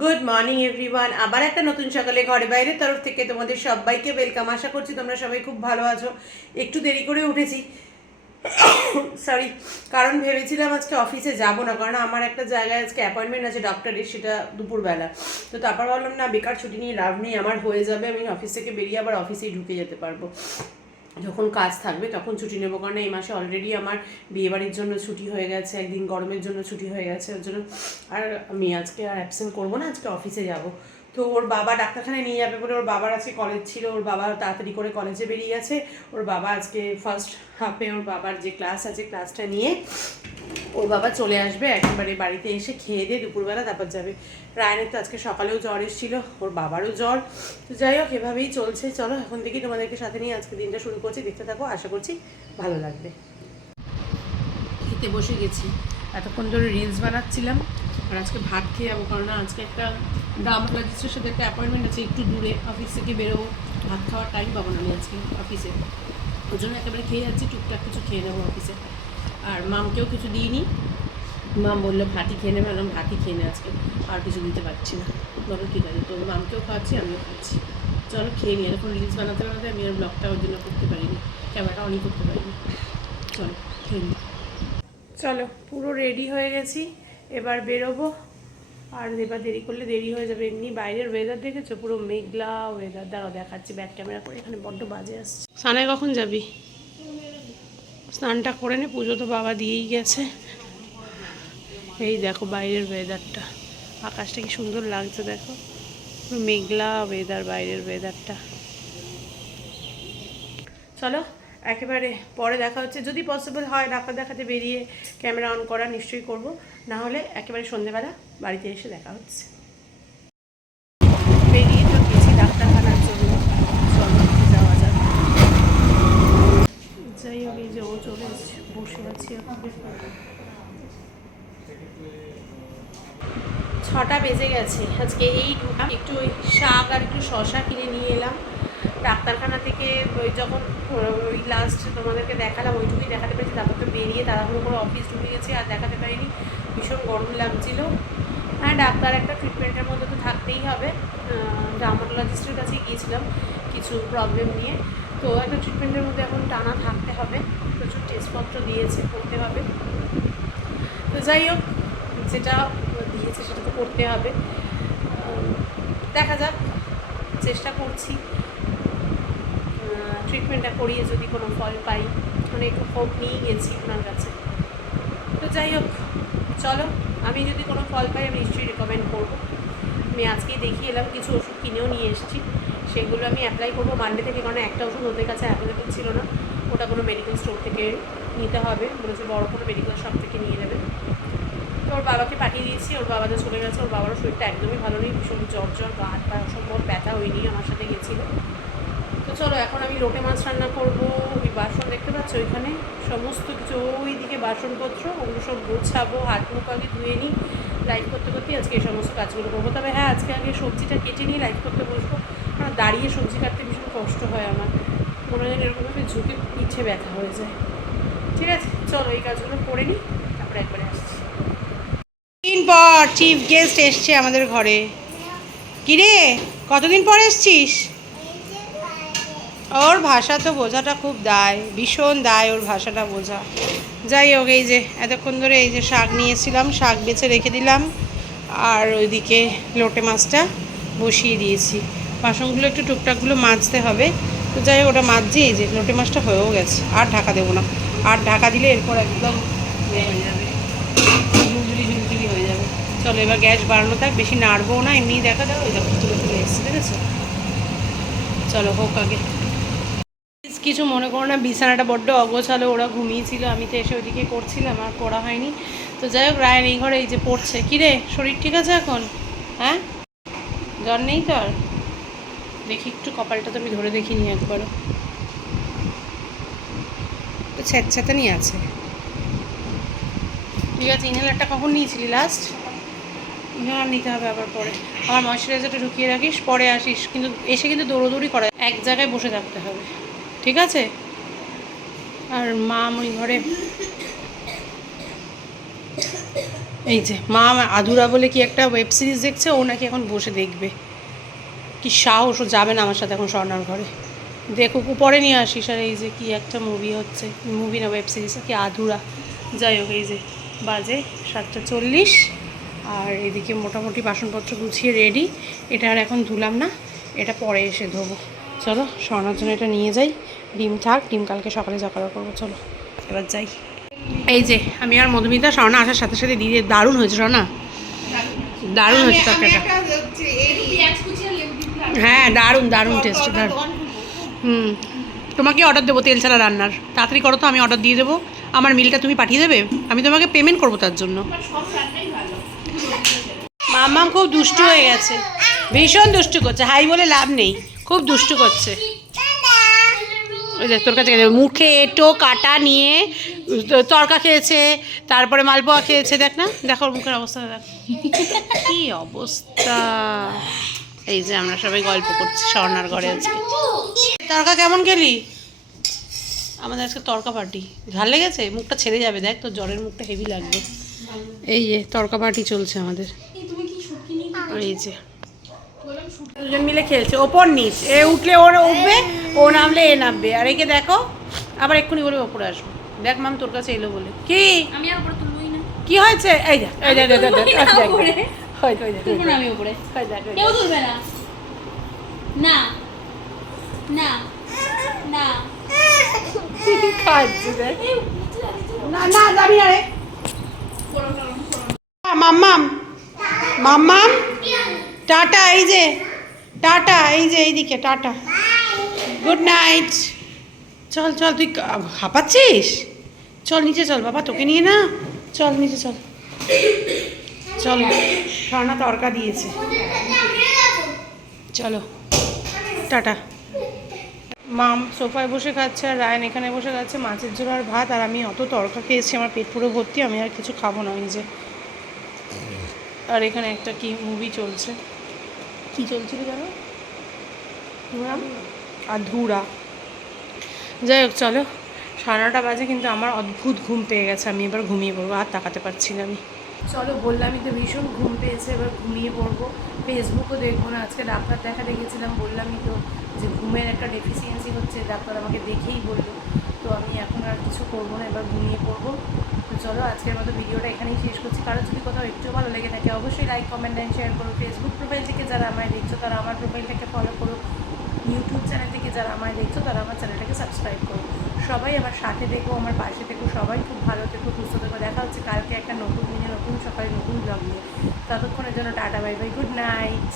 Good morning everyone আবার একটা নতুন সকালে ঘরে বাইরের তরফ থেকে তোমাদের সবাইকে ওয়েলকাম আশা করছি তোমরা সবাই খুব ভালো আছো। একটু দেরি করে উঠেছি। সরি কারণ ভেবেছিলাম আজকে অফিসে যাব না, কারণ আমার একটা জায়গায় আজকে অ্যাপয়েন্টমেন্ট আছে ডক্টরের সেটা দুপুরবেলা। তো তারপর ভাবলাম, না, বেকার ছুটি নিয়ে লাভ নেই, আমার হয়ে যাবে, আমি অফিস থেকে বেরিয়ে আবার অফিসেই ঢুকে যেতে পারব। যখন কাজ থাকবে তখন ছুটি নেব। কারণ এই মাসে অলরেডি আমার বিয়েবাড়ির জন্য ছুটি হয়ে গেছে, একদিন গরমের জন্য ছুটি হয়ে গেছে, ওর জন্য। আর আমি আজকে আর অ্যাবসেন্ট করব না, আজকে অফিসে যাব। তো ওর বাবা ডাক্তারখানায় নিয়ে যাবে বলে ওর বাবার আজকে কলেজ ছিল, ওর বাবা তাড়াতাড়ি করে কলেজে বেরিয়ে গেছে। ওর বাবা আজকে ফার্স্ট হাফে ওর বাবার যে ক্লাস আছে ক্লাসটা নিয়ে ওর বাবা চলে আসবে, একেবারে বাড়িতে এসে খেয়ে দিয়ে দুপুরবেলা তারপর যাবে। রায়নের তো আজকে সকালেও জ্বর এসেছিল, ওর বাবারও জ্বর। তো যাই হোক, এভাবেই চলছে। চলো, এখন থেকেই তোমাদেরকে সাথে নিয়ে আজকে দিনটা শুরু করছি। দেখতে থাকো, আশা করছি ভালো লাগবে। খেতে বসে গেছি। এতক্ষণ ধরে রিলস বানাচ্ছিলাম, আর আজকে ভাত খেয়ে যাব। কারণ আজকে একটা ডার্মাটোলজিস্টের সাথে একটা অ্যাপয়েন্টমেন্ট আছে, একটু দূরে অফিস থেকে বেরোবো। ভাত খাওয়ার টাইম পাবো না আমি আজকে অফিসে ওই জন্য একেবারে খেয়ে যাচ্ছি, টুকটাক কিছু খেয়ে নেব অফিসে আর মামকেও কিছু দিইনি। মাম বলল, ভাতই খেয়ে নেবে বললাম ভাতই খেয়ে নে আজকে। আর কিছু দিতে পারছি না। বলো, ঠিক আছে, তো মামকেও খাওয়াচ্ছি, আমিও খাচ্ছি। চলো, খেয়ে নিই। এখন রিলস বানাতে বানাতে আমি আর ব্লগটা ওর জন্য করতে পারিনি। ক্যামেরাটা অনই করতে পারিনি। চলো, খেয়ে নিই। চলো, পুরো রেডি হয়ে গেছি। এবার বেরোবো। আর এবার দেরি করলে দেরি হয়ে যাবে। এমনি বাইরের ওয়েদার দেখেছ? পুরো মেঘলা ওয়েদার দাঁড়াও, দেখাচ্ছি ব্যাক ক্যামেরা করে। এখানে বড্ড বাজে আসছে। সানায় কখন যাবি? স্নানটা করে নে, পুজো তো বাবা দিয়েই গেছে। এই দেখো বাইরের ওয়েদারটা আকাশটা কি সুন্দর লাগছে দেখো। মেঘলা ওয়েদার বাইরের ওয়েদারটা চলো, একেবারে পরে দেখা হচ্ছে। যদি পসিবল হয়, ডাক্তার দেখাতে বেরিয়ে ক্যামেরা অন করা নিশ্চয়ই করব। না হলে একেবারে সন্ধেবেলা বাড়িতে এসে দেখা হচ্ছে বেরিয়ে তো গেছি ডাক্তারখানার জন্য চলো যাওয়া যাক যাই হোক এই যে ও চলে এসছে বসে আছি এখন ছটা বেজে গেছে। আজকে এই ঢুকলাম একটু ওই শাক আর একটু শশা কিনে নিয়ে এলাম। ডাক্তারখানা থেকে ওই যখন, ওই লাস্ট তোমাদেরকে দেখালাম, ওইটুকুই দেখাতে পেরেছি। তারপর তো বেরিয়ে তাড়াহুড়ো করে অফিস ঢুকে গেছি আর দেখাতে পারিনি। ভীষণ গরম লাগছিল। হ্যাঁ ডাক্তার একটা ট্রিটমেন্টের মধ্যে তো থাকতেই হবে। ডার্মাটোলজিস্টের কাছে গিয়েছিলাম কিছু প্রবলেম নিয়ে। তো একটা ট্রিটমেন্টের মধ্যে এখন টানা থাকতে হবে, প্রচুর টেস্টপত্র দিয়েছে, করতে হবে। তো যাই হোক, যেটা দিয়েছে সেটা তো করতে হবে। দেখা যাক, চেষ্টা করছি। ট্রিটমেন্টটা করিয়ে যদি কোনো ফল পাই মানে একটু হোপ নিয়ে গেছি ওনার কাছে। তো যাই হোক, চলো, আমি যদি কোনো ফল পাই আমি নিশ্চয়ই রেকমেন্ড করব। আমি আজকেই দেখিয়ে এলাম, কিছু ওষুধ কিনেও নিয়ে এসেছি। সেগুলো আমি অ্যাপ্লাই করব। মানডে থেকে কারণ একটা ওষুধ ওদের কাছে অ্যাভেলেবেল ছিল না। ওটা কোনো মেডিকেল স্টোর থেকে নিতে হবে। বলেছে বড় কোনো মেডিকেল শপ থেকে নিয়ে নেবে। তো ওর বাবাকে পাঠিয়ে দিয়েছি। ওর বাবা যে চলে গেছে, ওর বাবারও শরীরটা একদমই ভালো নেই। ভীষণ জ্বর জ্বর, গা, হাত, পা অসম্ভব ব্যথা হয়নি, আমার সাথে গেছিল। তো চলো, এখন আমি লোটে মাছ রান্না করব। ওই বাসন দেখতে পাচ্ছ ওইখানে সমস্ত কিছু। ওই দিকে বাসনপত্র, ওগুলো সব গোছাবো। হাত মুখ আগে ধুয়ে নিই। লাইভ করতে করতেই আজকে এই সমস্ত কাজগুলো করব। তবে হ্যাঁ আজকে আগে সবজিটা কেটে নিয়ে লাইভ করতে বসবো। কারণ দাঁড়িয়ে সবজি কাটতে ভীষণ কষ্ট হয় আমার। মনে হয় এরকমভাবে ঝুঁকে পিঠে ব্যথা হয়ে যায়। ঠিক আছে, চলো এই কাজগুলো করে নিই, তারপরে একবারে আসছি। দিন পর চিফ গেস্ট এসছে আমাদের ঘরে। কিরে, কতদিন পর এসছিস? ওর ভাষা তো বোঝাটা খুব দায়, ভীষণ দায় ওর ভাষাটা বোঝা। যাই হোক, এই যে এতক্ষণ ধরে এই যে শাক নিয়েছিলাম, শাক বেছে রেখে দিলাম, আর ওইদিকে লোটে মাছটা বসিয়ে দিয়েছি। বাসনগুলো একটু টুকটাকগুলো মাজতে হবে। তো যাই ওটা মাজছি, এই যে লোটে মাছটা হয়েও গেছে, আর ঢাকা দেবো না। আর ঢাকা দিলে এরপর একদম ইয়ে হয়ে যাবে, ঝুলঝুলি ঝুলঝুলি হয়ে যাবে। চলো, এবার গ্যাস বাড়ানো থাক, বেশি নাড়বো না এমনি দেখা দাও ওই দেখো, তুলে তুলে এসছে ঠিক আছে চলো, হোক আগে। কিছু মনে করো না, বিছানাটা বড্ড অগোছালো, ওরা ঘুমিয়েছিল, আমি তো এসে ওইদিকে করছিলাম, আর করা হয়নি। তো যাই হোক, রায়ন এই ঘরে এই যে পড়ছে। কিরে, শরীর ঠিক আছে এখন? হ্যাঁ? জ্বর নেই তো আর? দেখি একটু কপালটা তো আমি ধরে দেখিনি একবারও। তো নিয়ে আছে। ঠিক আছে ইনহেলারটা কখন নিয়েছিলি লাস্ট ইনহেলার নিতে হবে আবার পরে। আমার ময়শ্চারাইজারটা ঢুকিয়ে রাখিস, পরে আসিস। কিন্তু এসে কিন্তু দৌড়োদৌড়ি করা এক জায়গায় বসে থাকতে হবে। ঠিক আছে? আর মা ওই ঘরে। এই যে, মা আধুরা বলে কি একটা ওয়েব সিরিজ দেখছে? ও নাকি এখন বসে দেখবে। কি সাহস, ও যাবে না আমার সাথে এখন স্বর্ণার ঘরে। দেখুক পরে নিয়ে আসিস। আর এই যে কি একটা মুভি হচ্ছে। মুভি না ওয়েব সিরিজ কি আধুরা যাই হোক, এই যে বাজে সাতটা চল্লিশ। আর এদিকে মোটামুটি বাসনপত্র গুছিয়ে রেডি এটা আর এখন ধুলাম না। এটা পরে এসে ধোবো। চলো স্বর্ণার জন্য এটা নিয়ে যাই। ডিম থাক ডিম কালকে সকালে জকারা করব চলো। এবার যাই। এই যে আমি আর মধুমিতা স্বর্ণা আসার সাথে সাথে দিয়ে দারুণ হয়েছে স্বর্ণা। দারুণ হয়েছে তরকারিটা। হ্যাঁ দারুণ দারুণ টেস্ট দারুণ। হুম। তোমাকে অর্ডার দেবো তেল ছাড়া রান্নার। তাড়াতাড়ি করো তো আমি অর্ডার দিয়ে দেবো। আমার মিলটা তুমি পাঠিয়ে দেবে? আমি তোমাকে পেমেন্ট করব তার জন্য। মাম্মাম খুব দুষ্টু হয়ে গেছে। ভীষণ দুষ্টু করছে। হাই বলে লাভ নেই। খুব দুষ্টু করছে। ওই দেখ তোর কাছে। মুখে এটো কাটা নিয়ে তরকা খেয়েছে তারপরে মালপোয়া খেয়েছে দেখ না দেখো মুখের অবস্থা দেখ। কি অবস্থা। এই যে আমরা সবাই গল্প করছি স্বর্ণার ঘরে আজকে। তরকা কেমন খেলি? আমাদের আজকে তরকা পার্টি ঝাল লেগেছে? মুখটা ছেড়ে যাবে দেখ তোর জ্বরের মুখটা হেভি লাগবে। এই যে তরকা পার্টি চলছে আমাদের। এই যে। দুজন মিলে খেলছে। ওপর নিচ এ উঠলে ওর উঠবে ও নামলে এ নামবে। আর একে দেখো আবার এক্ষুনি বলে ওপরে আসব দেখ মাম তোর কাছে এলো বলে। কি? আমি আর উপরে তুলবই না। কি হয়েছে? এই দেখ এই দেখ দেখ দেখ, দেখ। হয়, হয়, দেখ, তুলবো না আমি উপরে হয়, দেখ, কেউ তুলবে না। না। না। না। খাচ্ছে দেখ। না। না যাবি না রে মাম্মাম মাম্মাম। টাটা, এই যে, টাটা, এই যে এইদিকে, টাটা। গুড নাইট চল চল, তুই হাঁপাচ্ছিস? চল, নিচে চল, বাবা, তোকে নিয়ে না? চল, নিচে চল। চল স্বর্ণা তরকা দিয়েছে। চলো, টাটা। মাম সোফায় বসে খাচ্ছে আর রায়ন এখানে বসে খাচ্ছে, মাছের ঝোল আর ভাত, আর আমি অত তরকা খেয়েছি, আমার পেট পুরো ভর্তি, আমি আর কিছু খাব না যে। আর এখানে একটা কি মুভি চলছে? কি চলছিল জানো? নাম আধুরা যাই হোক চলো। সাড়ে নটা বাজে কিন্তু আমার অদ্ভুত ঘুম পেয়ে গেছে। আমি এবার ঘুমিয়ে পড়ব আর তাকাতে পারছি না আমি। চলো বললামই তো ভীষণ ঘুম পেয়েছে এবার ঘুমিয়ে পড়ব। ফেসবুকও দেখব না আজকে ডাক্তার দেখাতে গেছিলাম বললামই তো যে ঘুমের একটা ডেফিসিয়েন্সি হচ্ছে ডাক্তার আমাকে দেখেই বলল। তো আমি এখন আর কিছু করব না, এবার ঘুমিয়ে পড়ব। তো চলো, আজকের মতো ভিডিওটা এখানেই শেষ করছি। কারও যদি কোথাও একটু ভালো লেগে থাকে, অবশ্যই লাইক কমেন্ট অ্যান্ড শেয়ার করো। ফেসবুক প্রোফাইল থেকে যারা আমায় দেখছ, তারা আমার প্রোফাইলটাকে ফলো করো। ইউটিউব চ্যানেল থেকে যারা আমায় দেখছ, তারা আমার চ্যানেলটাকে সাবস্ক্রাইব করো। সবাই আমার সাথে থেকো, আমার পাশে থেকো, সবাই খুব ভালো থেকো, সুস্থ থেকো। দেখা হচ্ছে কালকে একটা নতুন দিনে, নতুন সকালে নতুন ব্লগ নিয়ে। ততক্ষণের জন্য tata bye bye good night